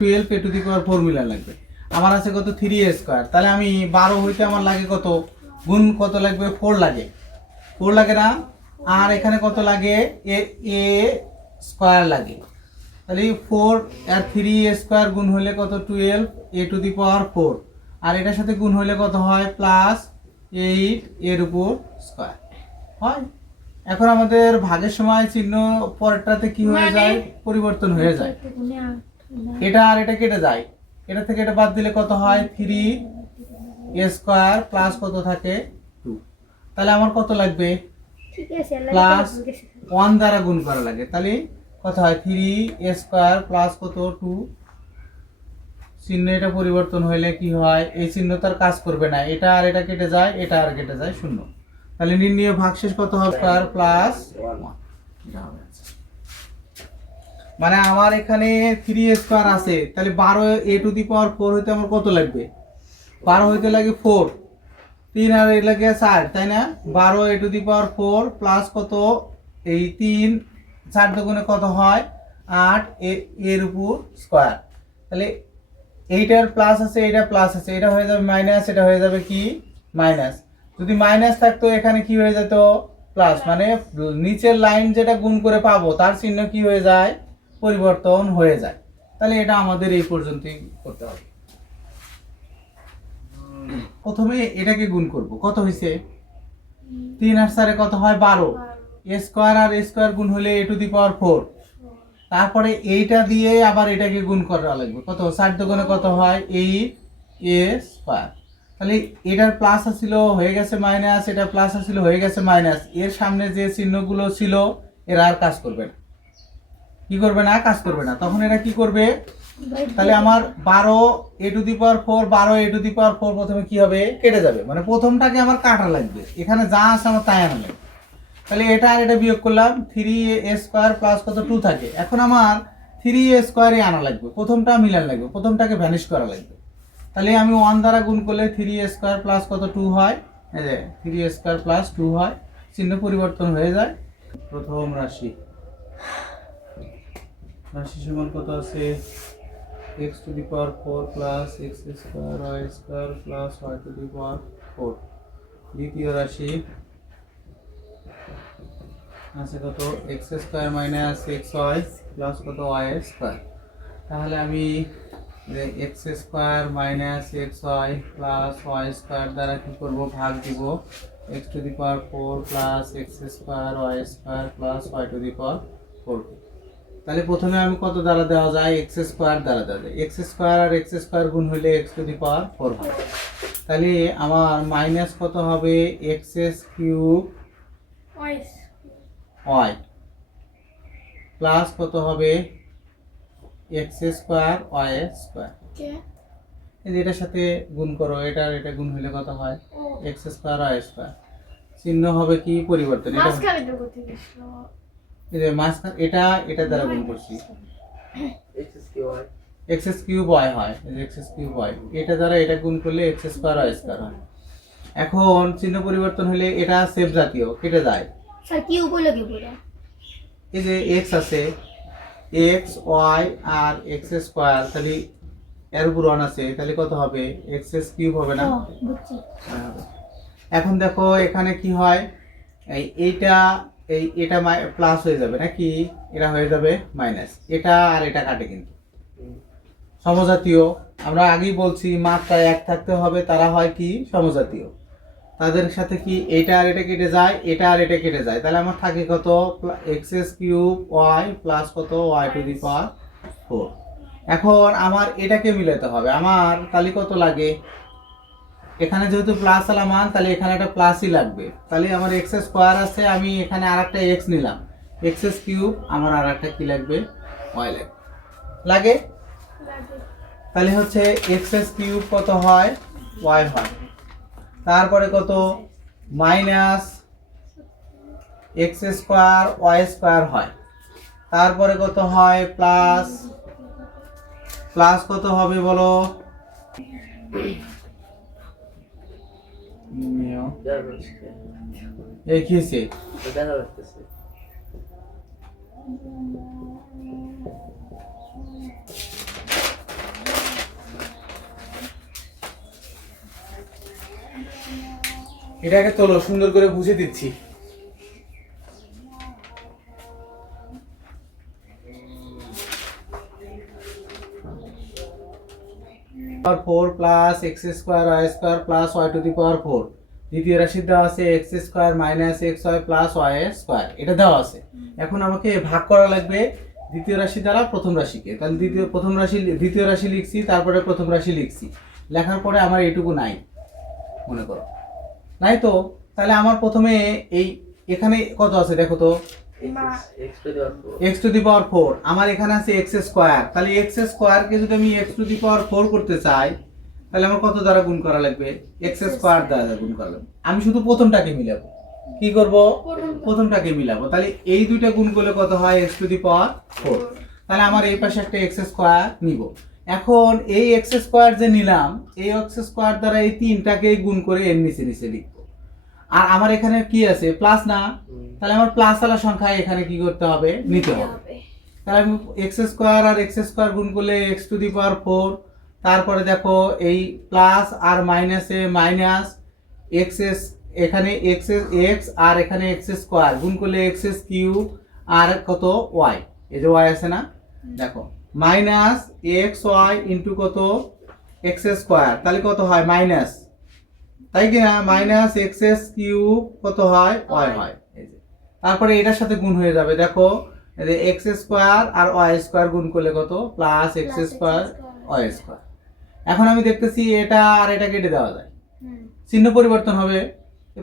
12 a to the power 4 Miller লাগবে। আমার আছে কত 3a স্কয়ার, তাহলে আমি 12 হইতে আমার লাগে কত গুণ কত লাগবে 4 লাগে, 4 লাগে না, আর এখানে কত লাগে a স্কয়ার লাগে, তাহলে 4 আর 3a স্কয়ার গুণ হলে কত 12 a to the power 4, আর এটার সাথে গুণ হলে কত হয় প্লাস 8 এর উপর স্কয়ার হয়। এখন আমাদের ভাগের সময় চিহ্ন পরেরটাতে কি হয়ে যায়, পরিবর্তন হয়ে যায়, এটা আর এটা কেটে যায়, এটা থেকে এটা বাদ দিলে কত হয় 3a স্কয়ার প্লাস কত থাকে 2, তাহলে আমার কত লাগবে প্লাস 1 দ্বারা গুণ করা লাগে, তাহলে কত হয় 3a স্কয়ার প্লাস কত 2, চিহ্ন এটা পরিবর্তন হইলে কি হয় এই চিহ্ন তার কাজ করবে না, এটা আর এটা কেটে যায়, এটা আর কেটে যায়, শূন্য, তাহলে নির্ণয় ভাগশেষ কত হবে স্কয়ার প্লাস 1, এটা হবে। মানে আমার এখানে 3a স্কয়ার আছে, তাহলে 12 a to the power 4 হইতে আমার কত লাগবে, 12 হইতে লাগে 4, 3 আর এই লাগে 4, তাই না, 12 a to the power 4 plus কত এই 3 4 দুগুণে কত হয় 8 এর উপর স্কয়ার, তাহলে এইটার প্লাস আছে এটা প্লাস আছে, এটা হয়ে যাবে মাইনাস, এটা হয়ে যাবে কি মাইনাস, যদি মাইনাস থাকতো এখানে কি হয়ে যেত প্লাস, মানে নিচের লাইন যেটা গুণ করে পাবো তার চিহ্ন কি হয়ে যায় পরিবর্তন হয়ে যায়, তাহলে এটা আমাদের এই পর্যন্তই করতে হবে। প্রথমে এটাকে গুণ করব, কত হয়েছে 3 আর 4 কত হয় 12, a স্কয়ার আর a স্কয়ার গুণ হলে a to the power 4, তারপরে এইটা দিয়ে আবার এটাকে গুণ করা লাগবে, কত 4 দুগুণে কত হয় 8a স্কয়ার, তাহলে এটার প্লাস ছিল হয়ে গেছে মাইনাস, এটা প্লাস ছিল হয়ে গেছে মাইনাস, এর সামনে যে চিহ্নগুলো ছিল এরা আর কাজ করবে না, কি করবে না কাজ করবে না, তখন এরা কি করবে, তাহলে আমার 12 a to the power 4 12 a to the power 4 প্রথমে কি হবে কেটে যাবে, মানে প্রথমটাকে আমার কাটা লাগবে, এখানে যা আছে আমার তাই আনা লাগবে, তাহলে এটা আর এটা বিয়োগ করলাম 3a স্কয়ার প্লাস কত 2 থাকে, এখন আমার 3a স্কয়ারই আনা লাগবে, প্রথমটা মিলান লাগবে, প্রথমটাকে ভ্যানিশ করা লাগবে, তাহলে আমি 1 দ্বারা গুণ করলে 3a স্কয়ার প্লাস কত 2 হয়, এই যে 3a স্কয়ার প্লাস 2 হয়, চিহ্ন পরিবর্তন হয়ে যায়। প্রথম রাশি সমান কত আছে x to the power 4 plus x square y square plus y to the power 4, দ্বিতীয় রাশি আছে কত x square minus xy plus কত y square, তাহলে আমি x square minus xy plus y square দ্বারা কি করব ভাগ দিব x to the power 4 plus x square y square plus y to the power 4, তাহলে প্রথমে আমি কত দ্বারা দেওয়া যায় x স্কয়ার দ্বারা দেওয়া যায়, x স্কয়ার আর x স্কয়ার গুণ হলে x to the power 4 হয়, তাহলে আমার মাইনাস কত হবে x কিউব y প্লাস কত হবে x স্কয়ার y স্কয়ার, এই যে এটার সাথে গুণ করো, এটা আর এটা গুণ হলে কত হয় x স্কয়ার y স্কয়ার, চিহ্ন হবে কি পরিবর্তন, এটা এই যে মাঝখানে এটা দ্বারা গুণ করছি x কিউব y হয়, এই যে x কিউব y, এটা দ্বারা এটা গুণ করলে x স্কয়ার y স্কয়ার হয়, এখন চিহ্ন পরিবর্তন হলে এটা সেম জাতীয় কেটে যায়, স্যার কিউব হলো কি পুরো, এই যে x আছে x y আর x স্কয়ার, তাহলে এর উপর 1 আছে, তাহলে কত হবে x কিউব হবে না, বুঝছি। এখন দেখো এখানে কি হয় এইটা এটা প্লাস হয়ে যাবে নাকি, এটা হয়ে যাবে মাইনাস, এটা আর এটা কাটে কিন্তু সমজাতীয়, আমরা আগেই বলছি মাত্রায় এক থাকতে হবে, তারা হয় কি সমজাতীয়, তাদের সাথে কি এটা আর এটা কেটে যায়, এটা আর এটা কেটে যায়, তাহলে আমার থাকে কত x কিউব y প্লাস কত y টু দি পাওয়ার 4, এখন আমার এটাকে মিলাতে হবে, আমার তাহলে কত লাগে, এখানে যেহেতু প্লাস আলা মান তাহলে এখানে একটা প্লাসই লাগবে, তাহলে আমার x স্কয়ার আছে, আমি এখানে আরেকটা x নিলাম, x কিউব আমার আরেকটা কি লাগবে y লাগে, তাহলে হচ্ছে x কিউব কত হয় y হয়, তারপরে কত minus x square y square হয়, তারপরে কত হয় প্লাস প্লাস কত হবে বলো, এই কি হয়েছে এটাকে তোলো, সুন্দর করে বুঝে দিচ্ছি। Power 4 plus x square y square plus y to the power 4। দ্বিতীয় রাশি দেওয়া আছে x square minus x y plus y square, এটা দেওয়া আছে। এখন আমাকে ভাগ করা লাগবে দ্বিতীয় রাশি দ্বারা প্রথম রাশিকে। তাহলে দ্বিতীয় রাশি লিখছি, তারপরে প্রথম রাশি লিখছি। লেখার পরে আমার এইটুকু নাই, মনে করো নাই তো। তাহলে আমার প্রথমে এই এখানে কত আছে দেখো তো, এক্স টু দি পাওয়ার 4। আমার এখানে আছে এক্স স্কোয়ার। তাহলে এক্স স্কোয়ারকে যদি আমি এক্স টু দি পাওয়ার 4 করতে চাই, তাহলে আমার কত দ্বারা গুণ করা লাগবে? এক্স স্কোয়ার দ্বারা গুণ করা লাগবে। আমি শুধু প্রথমটাকে মিলাবো। কি করব? প্রথমটাকে মিলাবো। তাহলে এই দুইটা গুণ করলে কত হয়? X two the power 4। তাহলে আমার এই পাশে একটা এক্স স্কোয়ার নিব। এখন এই এক্স স্কোয়ার যে নিলাম, এই এক্স স্কোয়ার দ্বারা এই তিনটাকে গুণ করে এর নিচে নিচে লিখবো। আর আমার এখানে কি আছে? প্লাস না? তাহলে আমার প্লাস ওয়ালা সংখ্যা এখানে কি করতে হবে? নিতে হবে। তাহলে আমি এক্স স্কোয়ার আর এক্স স্কোয়ার গুণ করলে এক্স টু দি পাওয়ার 4। তারপরে দেখো এই প্লাস আর মাইনাসে মাইনাস এক্স এখানে এক্স আর এখানে এক্স স্কোয়ার গুণ করলে এক্স কিউব আর কত ওয়াই, এই যে ওয়াই আছে না, দেখো মাইনাস এক্স ওয়াই ইন্টু কত এক্স স্কোয়ার, তাহলে কত হয়? মাইনাস, তাই কি না? মাইনাস এক্স কিউব কত হয়? ওয়াই হয়। এই যে তারপরে এটার সাথে গুণ হয়ে যাবে, দেখো এক্স স্কোয়ার আর ওয়াই স্কোয়ার গুণ করলে কত? Plus x square y square. এখন আমি দেখতেছি এটা আর এটা কেটে দেওয়া যায়, চিহ্ন পরিবর্তন হবে।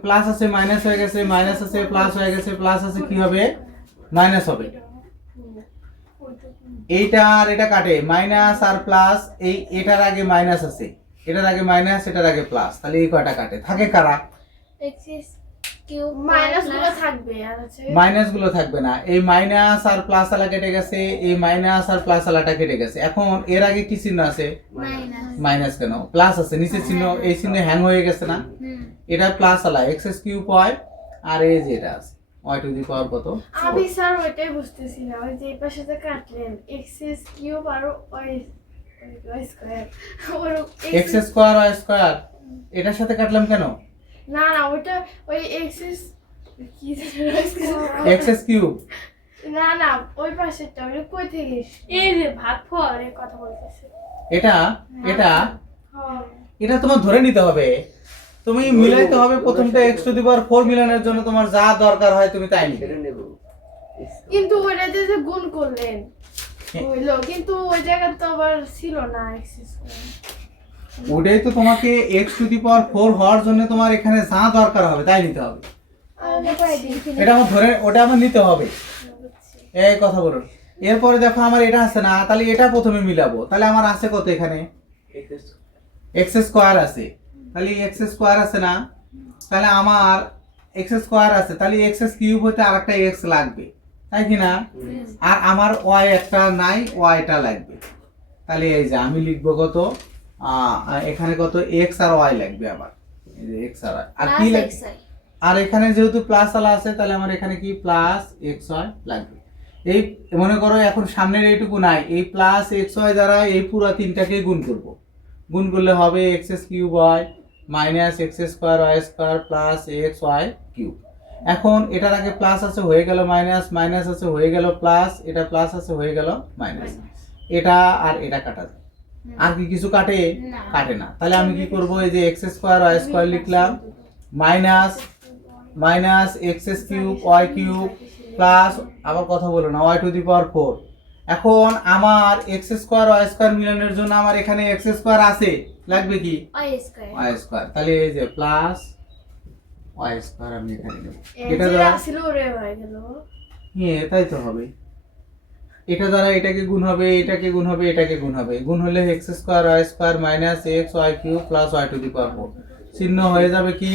প্লাস আছে মাইনাস হয়ে গেছে, মাইনাস আছে প্লাস হয়ে গেছে, প্লাস আছে কি হবে? মাইনাস হবে। এইটা আর এটা কাটে, মাইনাস আর প্লাস, এই এটার আগে মাইনাস আছে, এটার আগে মাইনাস, এটার আগে প্লাস, তাহলে এই কয়টা কাটে? থাকে কারা? মাইনাস গুলো থাকবে না। এই মাইনাস আর প্লাস আলা কেটে গেছে, এই মাইনাস আর প্লাস আলাটা কেটে গেছে। এখন এর আগে কি চিহ্ন আছে? মাইনাস। কেন? প্লাস আছে নিচে চিহ্ন, এই চিহ্ন হ্যাং হয়ে গেছে না? এটা প্লাস আলা এক্স কিউব ওয়াই, আর এই যে এটা আছে ওয়াই টু দি পাওয়ার কত? আমি স্যার ওইটাই বুঝতেছি না, ওই যে পাশে যে কাটলেন এক্স কিউব আর y square, x square y square এটার সাথে কাটলাম কেন? না না ওইটা ওই এক্স কি এক্স কিউব, না না ওই পাশেরটা ওই কই থেকে এই যে ভাগফলের কথা বলতেছে। এটা এটা হ্যাঁ এটা তোমার ধরে নিতে হবে, তুমি মিলাইতে হবে। প্রথমটা x টু দি পাওয়ার 4 মিলানোর জন্য তোমার যা দরকার হয় তুমি তাই নিবে। কিন্তু ওইটা যে গুণ করলেন হইলো, কিন্তু ওই জায়গা তো আবার ছিল না এক্স স্কয়ার। ওটাই তো তোমাকে x টু দি পাওয়ার 4 হওয়ার জন্য তোমার এখানে যা দরকার হবে তাই নিতে হবে। এটা আমার ধরে ওটা আমার নিতে হবে, এই কথা বলুন। এরপরে দেখো আমার এটা আছে না, তাহলে এটা প্রথমে মিলাবো। তাহলে আমার আছে কত? এখানে এক্স স্কোয়ার আছে, তাহলে এক্স স্কোয়ার আছে না? তাহলে আমার এক্স স্কোয়ার আছে, তাহলে এক্স কিউব হতে আর একটা এক্স লাগবে, তাই কি না? আর আমার ওয়াই একটা নাই, ওয়াইটা লাগবে। তাহলে এই যে আমি লিখবো কত এখানে কত এক্স আর ওয়াই লাগবে। আবার এই যে এক্স আর ওয়াই আর কি লাগবে, আর এখানে যেহেতু প্লাস আলা আছে তাহলে আমার এখানে কি প্লাস এক্স ওয়াই লাগবে। এই মনে করো এখন সামনের এইটুকু নাই, এই প্লাস এক্স ওয়াই দ্বারা এই পুরো তিনটাকে গুণ করব। গুণ করলে হবে x cube y minus x square y square plus x y cube. এখন এটার আগে প্লাস আছে হয়ে গেল মাইনাস, মাইনাস আছে হয়ে গেল প্লাস, এটা প্লাস আছে হয়ে গেল মাইনাস। এটা আর এটা কাটা যায়, আর কি কিছু কাটে? কাটে না। তাহলে আমি কি করব? এই যে এক্স স্কোয়ার ওয়াই স্কোয়ার লিখলাম minus minus x cube y cube plus আবার কথা বলো না ওয়াই টু দি পাওয়ার 4। এখন আমার এক্স স্কোয়ার ওয়াই স্কোয়ার মিলানোর জন্য আমার এখানে এক্স স্কোয়ার আছে, লাগবে কি? Y square. তাহলে এই যে প্লাস ওয়াই স্কোয়ার আমি এখানে নেব। এটা দ্বারা ছিল রে হয়ে গেল, হ্যাঁ তাই তো হবে। এটা দ্বারা এটাকে গুণ হবে, এটাকে গুণ হবে, এটাকে গুণ হবে। গুণ হলে x square y square minus x y cube plus y to the power 4। চিহ্ন হয়ে যাবে কি?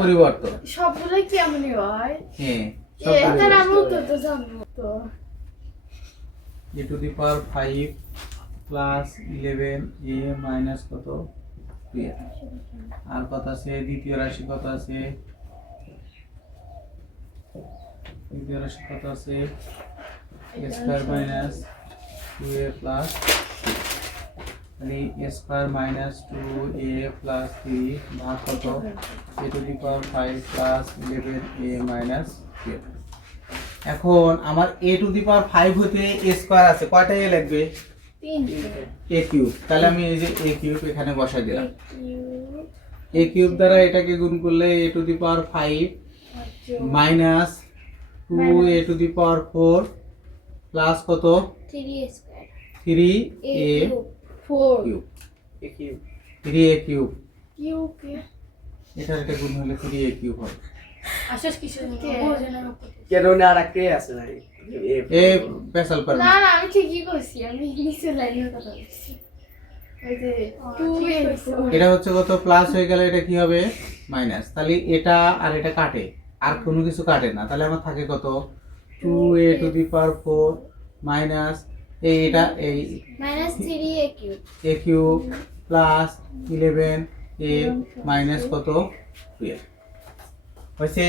পরিবর্তন। সবগুলোই কেমনই হয়? হ্যাঁ এটার আমি তো জানবো তো a to the power 5 plus 11 a minus কত 2 আর কত আছে? দ্বিতীয় রাশি কত আছে? দ্বিতীয় রাশি কত আছে? a square minus 2a plus তাহলে a square minus 2a plus 3 ভাগ কত a two the power 5 plus 11a minus 12। এখন আমার a টু দি পাওয়ার 5 হতে a স্কয়ার আছে, কয়টা a লাগবে? 3 a কিউব। তাহলে আমি এই যে a কিউব এখানে বসাই দিলাম। a কিউব দ্বারা এটাকে গুণ করলে a two the power 5 minus 2a two the power 4 plus কত 3 স্কয়ার 3a 4 কিউব। এ কি 3a কিউব, কিউ কে এটা গুণ হলে 3a কিউব হবে। আশাস কিছু কে? কেন না আর কে আছে না এ পেশাল পারে না না। না আমি ঠিকই কইছি, আমি নিচে লাইনের কথা বলছি। ওই যে 2a এটা হচ্ছে কত প্লাস হয়ে গেলে এটা কি হবে মাইনাস। তাহলে এটা আর এটা কাটে, আর কোনো কিছু কাটে না। তাহলে আমার থাকে কত 2a two the power 4 minus এটা এই minus 3a cube a cube plus 11a minus কত 12 হয়েছে।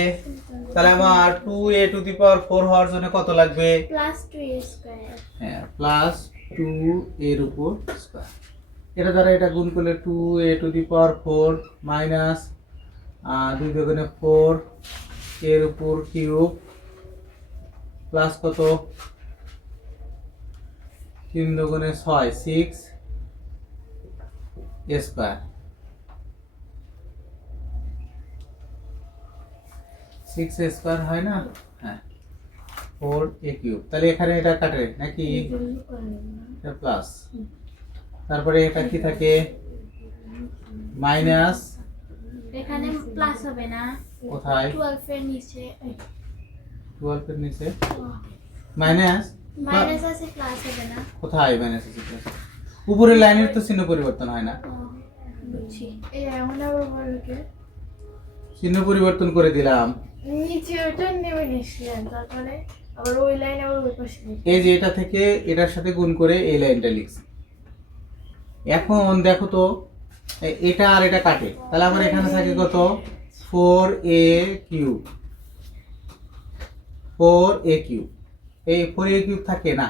তাহলে আমার 2a টু দি পাওয়ার 4 হওয়ার জন্য কত লাগবে? প্লাস 2a স্কয়ার হ্যাঁ প্লাস 2 এর উপর স্কয়ার। এটা দ্বারা এটা গুণ করলে 2a two the power 4 minus 2 দুগুণে 4 এর উপর কিউব প্লাস কত 3 দুগুণে 6 6 স্কয়ার 6 স্কয়ার হয় না? হ্যাঁ 4a কিউব। তাহলে এখানে এটা কাটে নাকি এটা প্লাস, তারপরে এটা কি থাকে মাইনাস এখানে প্লাস হবে না, কোথায় 12 এর নিচে 12 এর নিচে মাইনাস মাইনাস আছে, প্লাস হবে না। কোথায় মাইনাস আছে প্লাস? উপরের লাইনের তো চিহ্ন পরিবর্তন হয় না, বুঝছি। এই এমন আবার বলে কে চিহ্ন পরিবর্তন করে দিলাম। নিচে ওটা নেমে নিছিলেন, তারপরে আবার ওই লাইন আবার ওই পাশে নিয়ে। এই যে এটা থেকে এটার সাথে গুণ করে এই লাইনটা লিখছি। এখন দেখো তো এটা আর এটা কাটে, তাহলে আমার এখানে থাকে কত 4a কিউব 4a কিউব। এই 4a কিউব থাকে না,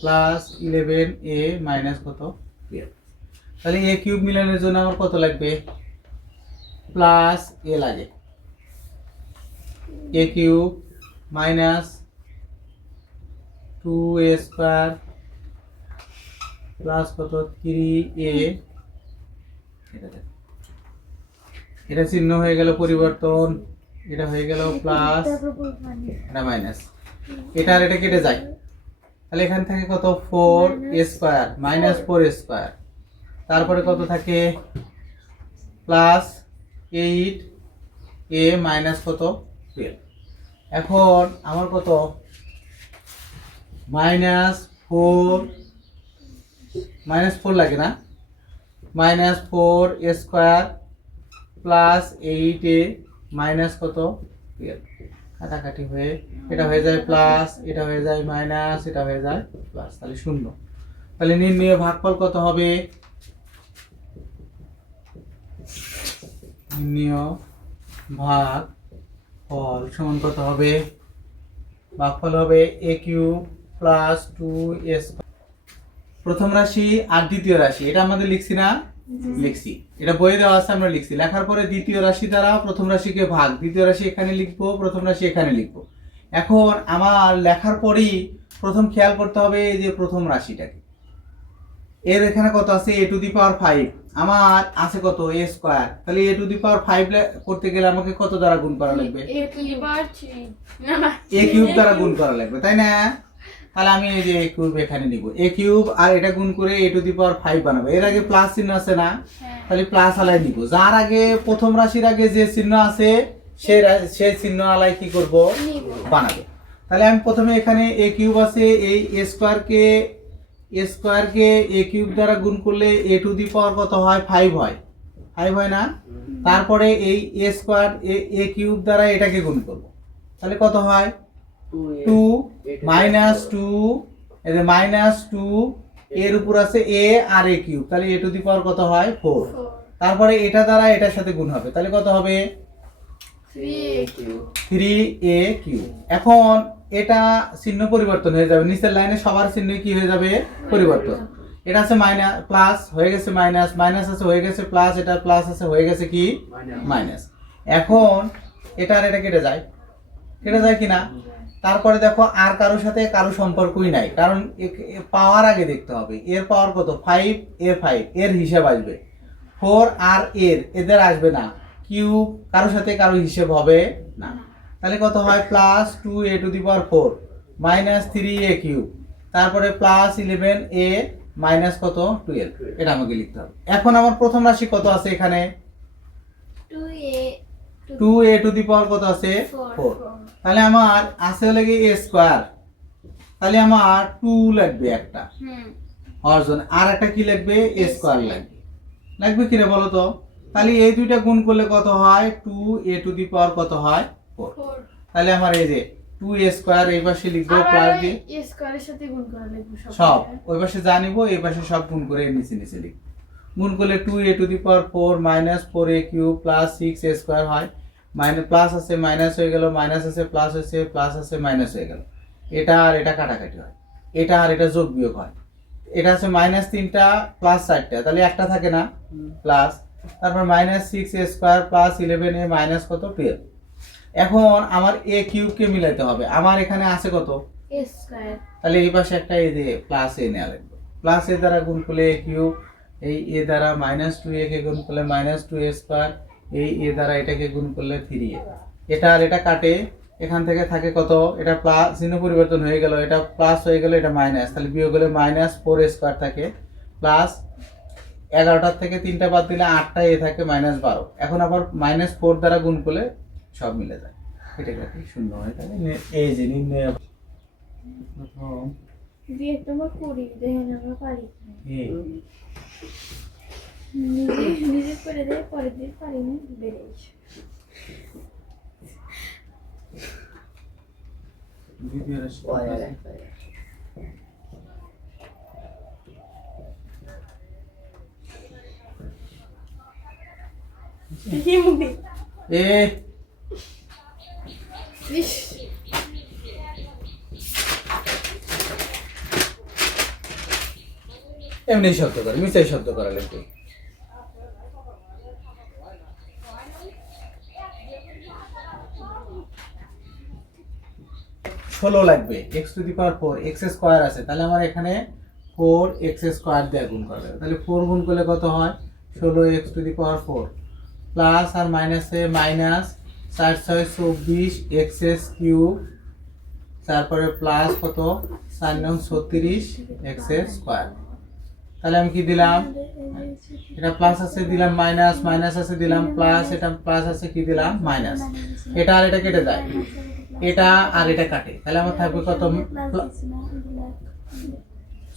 প্লাস 11a মাইনাস কত 12। তাহলে a কিউব মিলানোর জন্য আমার কত লাগবে? প্লাস a লাগে। a cube minus 2a square plus কত 3a। এটা চিহ্ন হয়ে গেল পরিবর্তন, এটা হয়ে গেল প্লাস, এটা মাইনাস, এটা আর এটা কেটে যায়। তাহলে এখান থেকে কত 4a square minus 4a square, তারপরে কত থাকে প্লাস 8a মাইনাস কত 12। এখন আমার কত -4 লাগে না, -4a square plus 8a minus কত 12। কাটাকাটি হয়ে এটা হয়ে যায় প্লাস, এটা হয়ে যায় মাইনাস, এটা হয়ে যায় প্লাস, তাহলে 0। তাহলে নির্ণয় ভাগফল কত হবে? নির্ণয় ভাগফল সমান কত হবে? ভাগফল হবে a cube plus 2a square. প্রথম রাশি আর দ্বিতীয় রাশি এটা আমাদের লিখছি না? লিখছি, এটা বইয়ে দেওয়া আছে, আমরা লিখছি। লেখার পরে দ্বিতীয় রাশি দ্বারা প্রথম রাশিকে ভাগ, দ্বিতীয় রাশি এখানে লিখবো, প্রথম রাশি এখানে লিখবো। এখন আমার লেখার পরেই প্রথম খেয়াল করতে হবে এই যে প্রথম রাশিটাকে, এর এখানে কত আছে a টু দি পাওয়ার 5, আমার আছে কত a স্কয়ার। তাহলে a টু দি পাওয়ার 5 করতে গেলে আমাকে কত দ্বারা গুণ করা লাগবে? এ কিউবার 3 না না a কিউব দ্বারা গুণ করা লাগবে, তাই না? তাহলে আমি এই যে a কিউব এখানে নিব, a কিউব আর এটা গুণ করে a টু দি পাওয়ার 5 বানাবো। এর আগে প্লাস চিহ্ন আছে না, তাহলে প্লাস আলাই নিব। যার আগে প্রথম রাশির আগে যে চিহ্ন আছে সেই চিহ্ন আলাই কি করব? বানাবো। তাহলে আমি প্রথমে এখানে a কিউব আছে, এই a স্কয়ারকে a কিউব দ্বারা গুণ করলে a টু দি পাওয়ার কত হয়? 5 হয়, 5 হয় না? তারপরে এই a স্কয়ার a কিউব দ্বারা এটাকে গুণ করব, তাহলে কত হয়? 2 মাইনাস 2, এই যে মাইনাস 2 এর উপর আছে a আর a কিউব, তাহলে a টু দি পাওয়ার কত হয়? 4। তারপরে এটা দ্বারা এটার সাথে গুণ হবে, তাহলে কত হবে? 3a cube. এখন এটা চিহ্ন পরিবর্তন হয়ে যাবে, নিচের লাইনে সবার চিহ্ন কি হয়ে যাবে? পরিবর্তন। এটা আছে মাইনাস প্লাস হয়ে গেছে মাইনাস, মাইনাস আছে হয়ে গেছে প্লাস, এটা প্লাস আছে হয়ে গেছে কি মাইনাস। এখন এটা আর এটা কেটে যায়, কেটে যায় কিনা। তারপরে দেখো আর কারোর সাথে কারো সম্পর্কই নাই, কারণ পাওয়ার আগে দেখতে হবে। এর পাওয়ার কত 5, এর 5, এর হিসাব আসবে 4 আর এদের আসবে না, কিউব কারোর সাথে কারো হিসেব হবে না। তাহলে কত হয় plus 2a⁴ minus 3a cube, তারপরে প্লাস 11a মাইনাস কত 12, এটা আমাকে লিখতে হবে। এখন আমার প্রথম রাশি কত আছে এখানে 2a⁴ কত আছে 4, তাহলে আমার আছে হলে কি a স্কয়ার, তাহলে আমার 2 লাগবে একটা অর্জন, আর একটা কি লাগবে a স্কয়ার লাগবে, লাগবে কি রে বলো তো। তাহলে এই দুইটা গুণ করলে কত হয় 2a⁴ কত হয় 4। তাহলে আমার এই যে 2a স্কয়ার এই পাশে লিখবো প্লাস দিয়ে এ স্কয়ারের সাথে গুণ করে লিখবো সব, ওই পাশে যা নিব এই পাশে সব গুণ করে এর নিচে নিচে লিখব। গুণ করলে 2a⁴ minus 4a cube plus 6a square হয়, মাইনাস প্লাস আছে মাইনাস হয়ে গেল, মাইনাস আছে প্লাস হয়েছে, প্লাস আছে মাইনাস হয়ে গেল, এটা আর এটা কাটাকাটি হয়, এটা আর এটা যোগ বিয়োগ হয়। এটা আছে মাইনাস 3টা প্লাস 4টা, তাহলে একটা থাকে না প্লাস, তারপর minus 6a square plus 11a minus কত 12। এখন আমার a কিউবকে মিলাইতে হবে, আমার এখানে আছে কত a স্কয়ার, তাহলে এই পাশে একটা এই যে প্লাস এ নেওয়া লাগবে, প্লাস এ দ্বারা গুণ করলে এ কিউব, এই এ দ্বারা মাইনাস 2a কে গুণ করলে মাইনাস 2a স্কয়ার, এই এ দ্বারা এটাকে গুণ করলে 3a, এটা আর এটা কাটে, এখান থেকে থাকে কত, এটা প্লাস চিহ্ন পরিবর্তন হয়ে গেল, এটা প্লাস হয়ে গেল, এটা মাইনাস, তাহলে বিয়োগ হলে মাইনাস 4a স্কয়ার থাকে, প্লাস 11টার থেকে 3টা বাদ দিলে 8টা এ থাকে মাইনাস 12। এখন আবার মাইনাস 4 দ্বারা গুণ করলে সব মিলে যায়, এটা কাটি শূন্য হয়। তাহলে এই যে নির্ণয় প্রথম দিয়ে একটা আমরা করি, দেখেন আমরা পারি এই নিজে নিজে করে দেয়, পরে দিয়ে পারি না, বেড়ে গেছে। দ্বিতীয় রাশি দেখি মুখে এ ইস এমনি শব্দ করে মিশাই শব্দ করা লাগবে। ষোলো লাগবে, x⁴ x স্কয়ার আছে, তাহলে আমার এখানে 4x স্কয়ার দিয়ে গুণ করবে, তাহলে 4 গুণ করলে কত হয় 16x⁴ প্লাস আর মাইনাসে মাইনাস 4 6 24 x কিউব, তারপরে প্লাস কত 4 9 36 x স্কয়ার। তাহলে আমি কি দিলাম, এটা প্লাস আছে দিলাম মাইনাস, মাইনাস আছে দিলাম প্লাস, এটা প্লাস আছে কি দিলাম মাইনাস, এটা আর এটা কেটে যায়, এটা আর এটা কাটে, তাহলে আমার থাকবে কত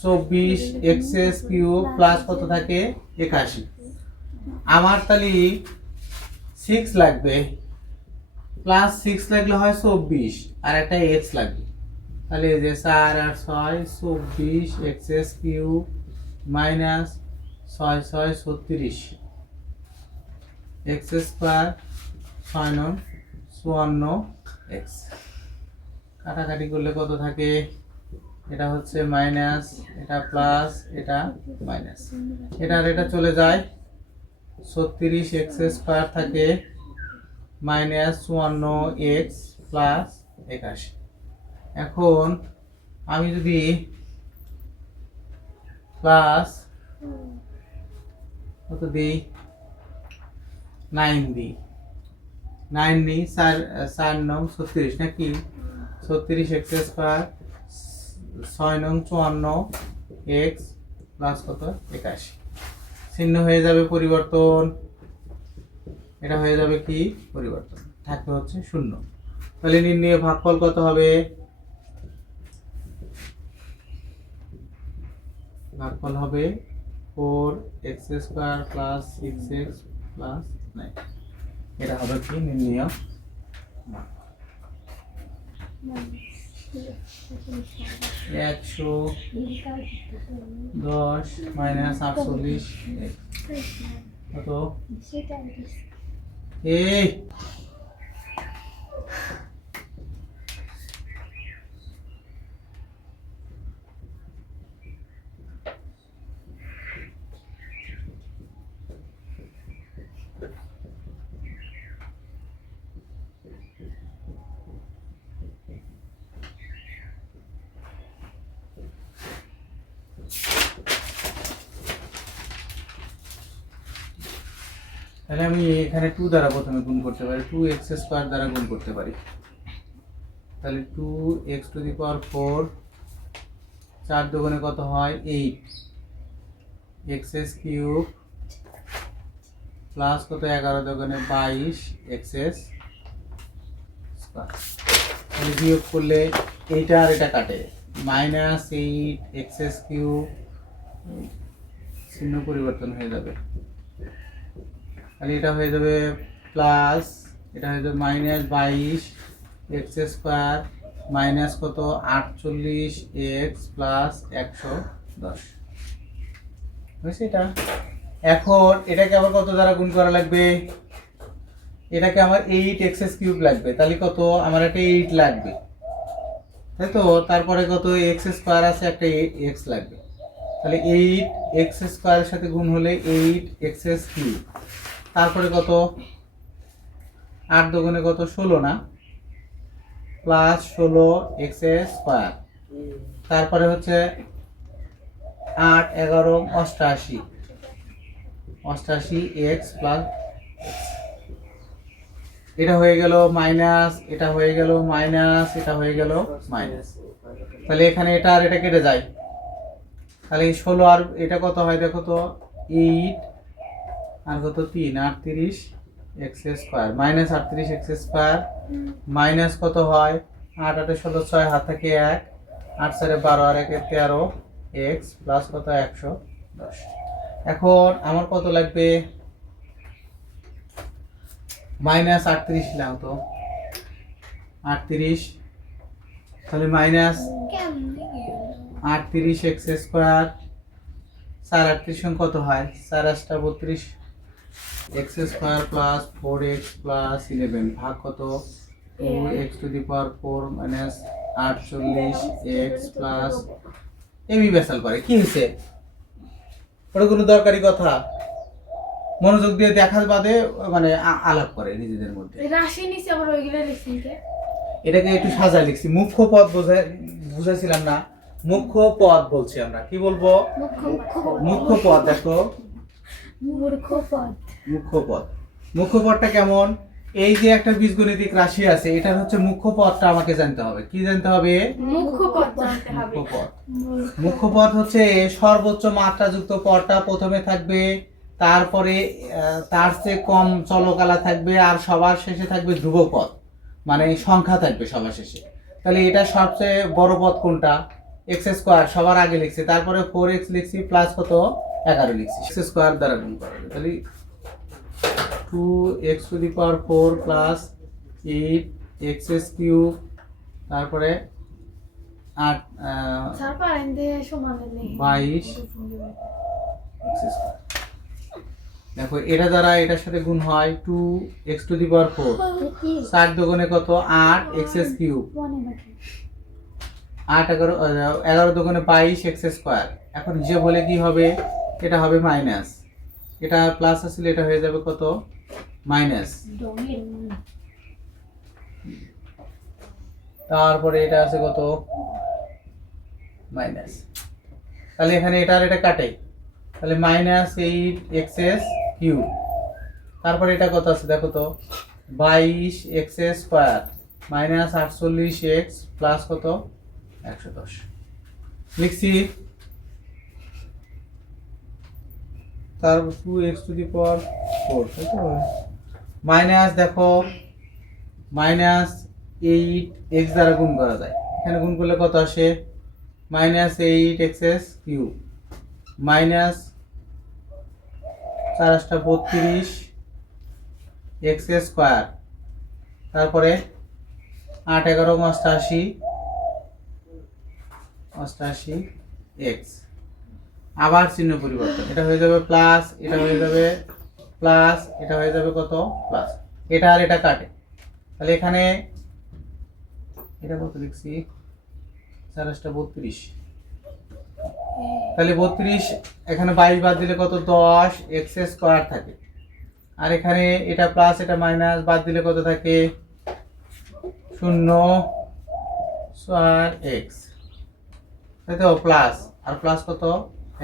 24x কিউব প্লাস কত থাকে 81। আমার তাহলে 6 লাগবে, প্লাস 6 লাগলে হয় 24 আর একটা x লাগবে, তাহলে এই যে 4 আর 6 24x cube minus 6 6 36 x square 6 9 54 x। কাটাকাটি করলে কত থাকে, এটা হচ্ছে মাইনাস, এটা প্লাস, এটা মাইনাস, এটা আর এটা চলে যায়, 36x স্কয়ার থাকে মাইনাস 54x প্লাস 81। এখন আমি যদি প্লাস কত দিই 9 দিই, 9 নিই 4 9 36 নাকি 36x স্কয়ার 6 9 54x প্লাস কত 81, চিহ্ন হয়ে যাবে পরিবর্তন, এটা হয়ে যাবে কি পরিবর্তন, থাকবে হচ্ছে 0। তাহলে নির্ণয় ভাগফল কত হবে, ভাগফল হবে 4x square plus 6x plus 9, এটা হবে কি নির্ণয়। 110 মাইনাস 48 কত এই তাহলে আমি এখানে 2 দ্বারা প্রথমে গুণ করতে পারি, 2x স্কয়ার দ্বারা গুণ করতে পারি। তাহলে 2x টু দি পাওয়ার 4, 4 দুগুণে কত হয় 8, x কিউব প্লাস কত 11 দুগুণে 22 x স্কয়ার। তাহলে বিয়োগ করলে এইটা আর এটা কাটে, -8 x কিউব, চিহ্ন পরিবর্তন হয়ে যাবে, তাহলে এটা হয়ে যাবে প্লাস, এটা হয়ে যাবে -22 x স্কয়ার মাইনাস কত 48 x প্লাস 110 হয়েছে এটা। এখন এটাকে আবার কত দ্বারা গুণ করা লাগবে, এটাকে আমার 8x কিউব লাগবে, তাহলে কত আমার একটা 8 লাগবে, তাই তো। তারপরে কত x স্কয়ার আছে, একটা x লাগবে, তাহলে 8x স্কয়ারের সাথে গুণ হলে 8x কিউব, তারপরে কত 8 দুগুণে কত 16 না, প্লাস 16x স্কয়ার, তারপরে হচ্ছে 8 11 88 88x প্লাস, এটা হয়ে গেল মাইনাস, এটা হয়ে গেল মাইনাস, এটা হয়ে গেল মাইনাস, তাহলে এখানে এটা আর এটা কেটে যায়, তাহলে 16 আর এটা কত হয় দেখো তো 8 আর কত 3 38 x square minus 38 x square minus কত হয় 8 8 16 6 হাত থেকে 1 8 4 12 আর 1 13 x প্লাস কত 110। এখন আমার কত লাগবে -38 নাও তো 38, তাহলে মাইনাস 38 x স্কয়ার 4 38 কত হয় 4 8 32 x square plus 4x plus 11 ভাগ কত 2x to the power 4 minus 48x plus এবি বেসাল করে কি হয়েছে, ওটা কোনো দরকারি কথা মনোযোগ দিয়ে দেখার বাদে মানে আলাপ করে নিজেদের মধ্যে। রাশি নিচে আবার ওইগুলো লিখছেন কে? এটাকে একটু সাজায় লিখছি, মুখ্য পদ বুঝাইছিলাম না, মুখ্য পদ বলছি আমরা, কি বলবো মুখ্য পদ, দেখো মুখ্য পদ। মুখ্য পদটা কেমন, এই যে একটা বীজগণিতিক রাশি আছে, এটার হচ্ছে মুখ্য পদটা আমাকে জানতে হবে, কি জানতে হবে মুখ্য পদ জানতে হবে। মুখ্য পদ, মুখ্য পদ হচ্ছে সর্বোচ্চ মাত্রাযুক্ত পদটা প্রথমে থাকবে, তারপরে তার চেয়ে কম চলকালা থাকবে, আর সবার শেষে থাকবে ধ্রুব পদ, মানে সংখ্যা থাকবে সবার শেষে। তাহলে এটা সবচেয়ে বড় পদ কোনটা, x স্কয়ার সবার আগে লিখছি, তারপরে 4x লিখছি প্লাস কত 11 লিখছি, x স্কয়ার দ্বারা গুণ করা হবে, তাহলে 2x to the power 4 plus 8x cube, তারপরে 8 স্যার পারেন দিয়ে সমান নেই 22 x স্কয়ার। দেখো এটা দ্বারা এটার সাথে গুণ হয় 2x টু দি পাওয়ার 4, 7 দুগুণে কত 8x কিউব, 8 11 দুগুণে 22x স্কয়ার। এখন হিসেব হলে কি হবে, এটা হবে মাইনাস, এটা প্লাস আসলে এটা হয়ে যাবে কত মাইনাস, তারপরে এটা আছে কত মাইনাস, তাহলে এখানে এটা আর এটা কাটে, তাহলে -8x কিউব, তারপরে এটা কত আছে দেখো তো 22x square minus 48x plus কত 110 লিখছি, তারপর 2x টু দি পাওয়ার 4, তাই তো মাইনাস, দেখো -8x দ্বারা গুণ করা যায়, এখানে গুণ করলে কত আসে -8x cube minus 4 8 32 x square, তারপরে 8 11 88 x, আবার চিহ্ন পরিবর্তন, এটা হয়ে যাবে প্লাস, এটা হয়ে যাবে প্লাস, এটা হয়ে যাবে কত প্লাস, এটা আর এটা কাটে, তাহলে এখানে এটা কত লিখছি 4 8 32, তাহলে 32, এখানে 22 বাদ দিলে কত 10 x স্কয়ার থাকে, আর এখানে এটা প্লাস এটা মাইনাস বাদ দিলে কত থাকে 0 স্কয়ার x, তাই তো প্লাস, আর প্লাস কত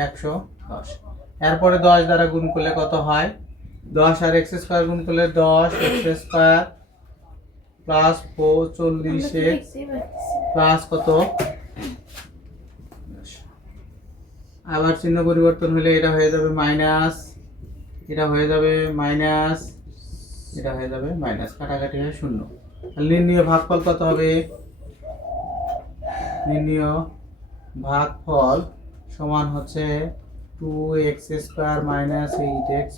110, এরপরে 10 দ্বারা গুণ করলে কত হয় 10 আর এক্স স্কোয়ার গুণ করলে 10 এক্স স্কোয়ার প্লাস 40 এক্স দেখতেই পাচ্ছি প্লাস কত, আবার চিহ্ন পরিবর্তন হলে এটা হয়ে যাবে মাইনাস, এটা হয়ে যাবে মাইনাস, এটা হয়ে যাবে মাইনাস, কাটাকাটি হয়ে 0। আর নির্ণীয় ভাগফল কত হবে? নির্ণীয় ভাগফল সমান হচ্ছে 2x² - 8x